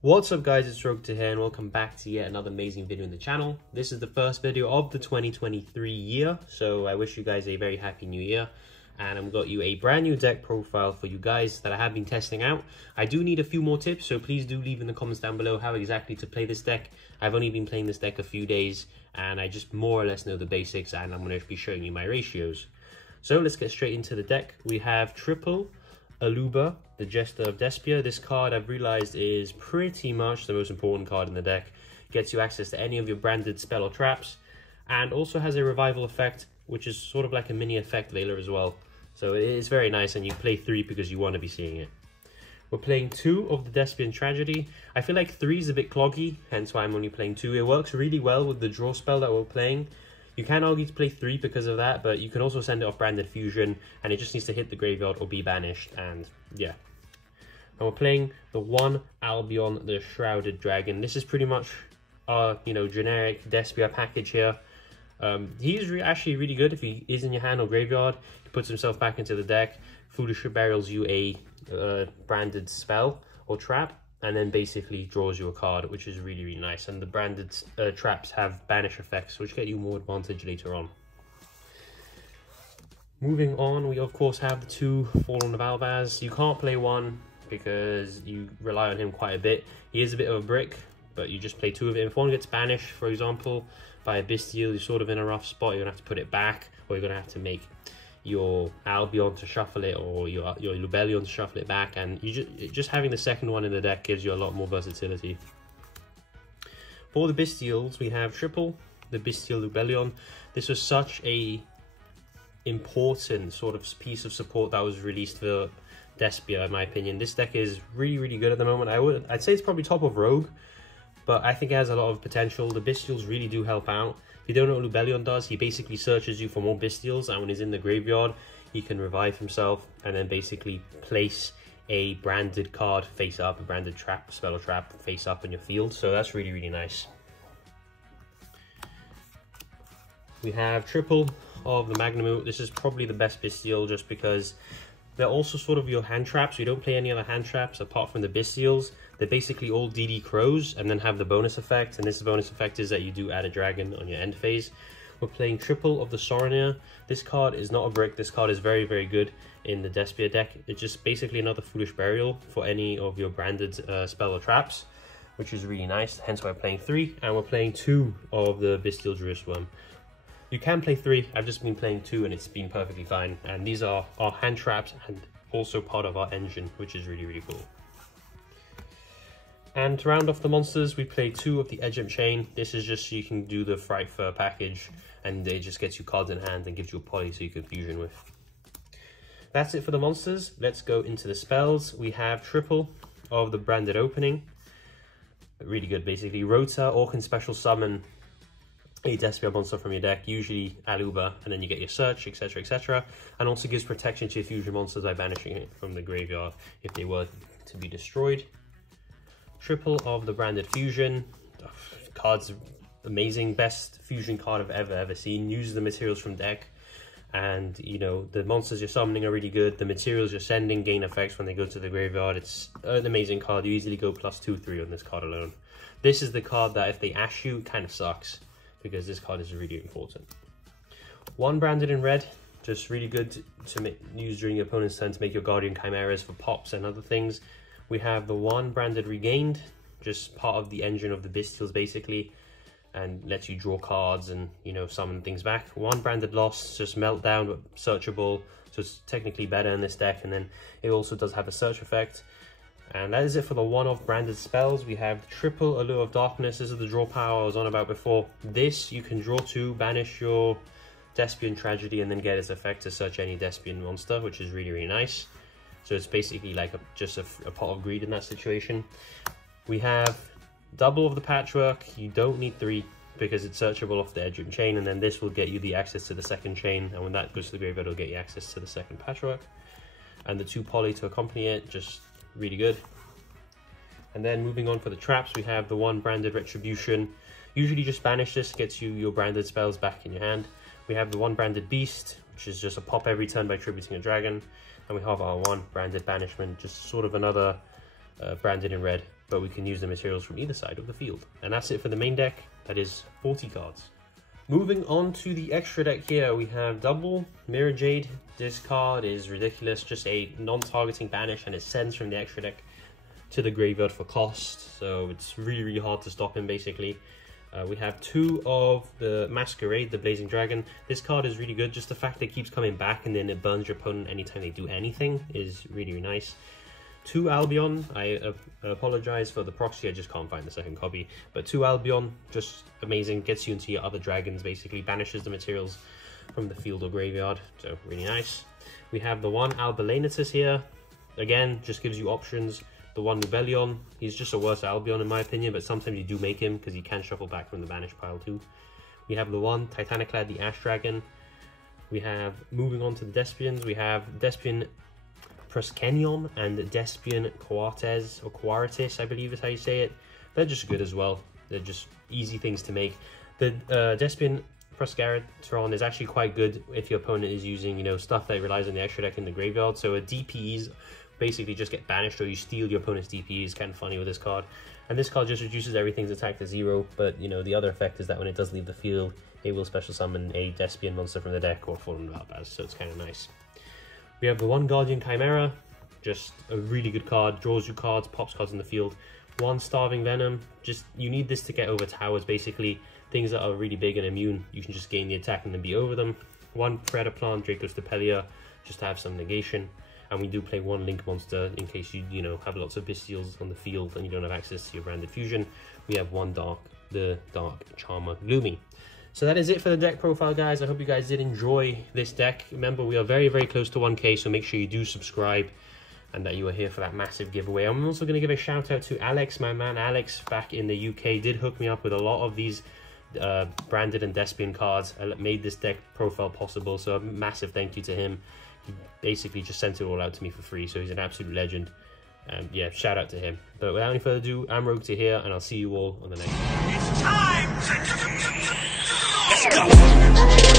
What's up guys, it's Rogue here and welcome back to yet another amazing video in the channel. This is the first video of the 2023 year, so I wish you guys a very happy new year. And I've got you a brand new deck profile for you guys that I have been testing out. I do need a few more tips, so please do leave in the comments down below how exactly to play this deck. I've only been playing this deck a few days and I just more or less know the basics, and I'm going to be showing you my ratios. So let's get straight into the deck. We have triple Aluba, the Jester of Despia. This card I've realized is pretty much the most important card in the deck. Gets you access to any of your branded spell or traps, and also has a revival effect, which is sort of like a mini effect veiler as well. So it is very nice, and you play 3 because you want to be seeing it. We're playing 2 of the Despian Tragedy. I feel like 3 is a bit cloggy, hence why I'm only playing 2. It works really well with the draw spell that we're playing. You can argue to play 3 because of that, but you can also send it off Branded Fusion, and it just needs to hit the graveyard or be banished, and yeah. And we're playing the 1 Albion, the Shrouded Dragon. This is pretty much our, generic Despia package here. He's actually really good if he is in your hand or graveyard. He puts himself back into the deck, foolishly burials you a branded spell or trap, and then basically draws you a card, which is really, really nice. And the branded traps have banish effects, which get you more advantage later on. Moving on, we of course have the 2 Fallen of Albaz. You can't play 1 because you rely on him quite a bit. He is a bit of a brick, but you just play 2 of it. If 1 gets banished, for example, by a Bestial, you're sort of in a rough spot. You're going to have to put it back, or you're going to have to make your Albion to shuffle it, or your Lubellion to shuffle it back, and you just having the second one in the deck gives you a lot more versatility. For the Bestials, we have triple the Bestial Lubellion. This was such a important sort of piece of support that was released for Despia, in my opinion. This deck is really, really good at the moment. I'd say it's probably top of Rogue, but I think it has a lot of potential. The Bestials really do help out. If you don't know what Lubellion does, he basically searches you for more Bestials, and when he's in the graveyard, he can revive himself and then basically place a branded card face up, a branded trap, spell or trap face up in your field. So that's really, really nice. We have triple of the Magnamut. This is probably the best Bestial just because they're also sort of your hand traps. You don't play any other hand traps apart from the Bestials. They're basically all DD Crows and then have the bonus effect. And this bonus effect is that you do add a dragon on your end phase. We're playing triple of the Soronir. This card is not a brick. This card is very, very good in the Despia deck. It's just basically another Foolish Burial for any of your branded spell or traps, which is really nice. Hence why we're playing 3. And we're playing 2 of the Bestial Druisworm. You can play 3. I've just been playing 2 and it's been perfectly fine. And these are our hand traps and also part of our engine, which is really, really cool. And to round off the monsters, we play 2 of the Edgem Chain. This is just so you can do the Fright Fur package, and it just gets you cards in hand and gives you a poly so you can fusion with. That's it for the monsters. Let's go into the spells. We have triple of the Branded Opening. Really good, basically. Rota or can special summon a Despia monster from your deck, usually Aluba, and then you get your search, etc, etc, and also gives protection to your fusion monsters by banishing it from the graveyard if they were to be destroyed. Triple of the Branded Fusion. Card's amazing, best fusion card I've ever seen. Uses the materials from deck, and the monsters you're summoning are really good. The materials you're sending gain effects when they go to the graveyard. It's an amazing card. You easily go +2/3 on this card alone. This is the card that if they ash you, kind of sucks, because this card is really important. 1 Branded in red, just really good to use during your opponent's turn to make your Guardian Chimeras for pops and other things. We have the 1 Branded Regained, just part of the engine of the Bestials basically, and lets you draw cards and summon things back. 1 Branded Lost, just Meltdown but searchable, so it's technically better in this deck, and then it also does have a search effect. And that is it for the 1-off branded spells. We have triple Allure of Darkness. This is the draw power I was on about before. This, you can draw 2, banish your Despian Tragedy, and then get its effect to search any Despian monster, which is really, really nice. So it's basically like just a pot of greed in that situation. We have double of the Patchwork. You don't need 3 because it's searchable off the Edgem Chain, and then this will get you the access to the second chain, and when that goes to the graveyard, it'll get you access to the second Patchwork. And the 2 poly to accompany it, just really good. And then moving on for the traps, we have the 1 Branded Retribution. Usually just banish this, gets you your branded spells back in your hand. We have the 1 Branded Beast, which is just a pop every turn by tributing a dragon. And we have our 1 branded banishment, just sort of another branded in red, but we can use the materials from either side of the field. And that's it for the main deck. That is 40 cards. Moving on to the extra deck here, we have double Mirror Jade. This card is ridiculous, just a non-targeting banish, and it sends from the extra deck to the graveyard for cost, so it's really hard to stop him basically. We have 2 of the Masquerade, the Blazing Dragon. This card is really good, just the fact that it keeps coming back and then it burns your opponent anytime they do anything is really nice. 2 Albion, I apologize for the proxy, I just can't find the second copy, but 2 Albion, just amazing, gets you into your other dragons basically, banishes the materials from the field or graveyard, so really nice. We have the 1 Albalaenatus here, again, just gives you options. The 1 Nubelion, he's just a worse Albion in my opinion, but sometimes you do make him because he can shuffle back from the banish pile too. We have the 1 Titaniclad, the Ash Dragon. We have, moving on to the Despians, we have Despian Proskenion and Despian Quartes, or Quartis, I believe is how you say it. They're just good as well. They're just easy things to make. The Despian Proscaritron is actually quite good if your opponent is using, you know, stuff that relies on the extra deck in the graveyard. So a DPs basically just get banished, or you steal your opponent's DP. Is kind of funny with this card. And this card just reduces everything's attack to 0, but you know, the other effect is that when it does leave the field, it will special summon a Despian monster from the deck or Fallen Valbaz, so it's kind of nice. We have the 1 Guardian Chimera, just a really good card, draws you cards, pops cards in the field. 1 Starving Venom, just you need this to get over towers basically, things that are really big and immune, you can just gain the attack and then be over them. 1 Predaplant, Draco's Depelia, just to have some negation. And we do play 1 Link monster in case you know, have lots of Bestials on the field and you don't have access to your branded fusion. We have 1 the Dark Charmer Gloomy. So that is it for the deck profile, guys. I hope you guys did enjoy this deck. Remember, we are very close to 1K, so make sure you do subscribe and that you are here for that massive giveaway. I'm also going to give a shout out to Alex, my man Alex, back in the UK, did hook me up with a lot of these branded and Despian cards. Made this deck profile possible, so a massive thank you to him. He basically just sent it all out to me for free, so he's an absolute legend. Yeah, shout out to him. But without any further ado, I'm Rogue to here, and I'll see you all on the next one. It's time! Let's go!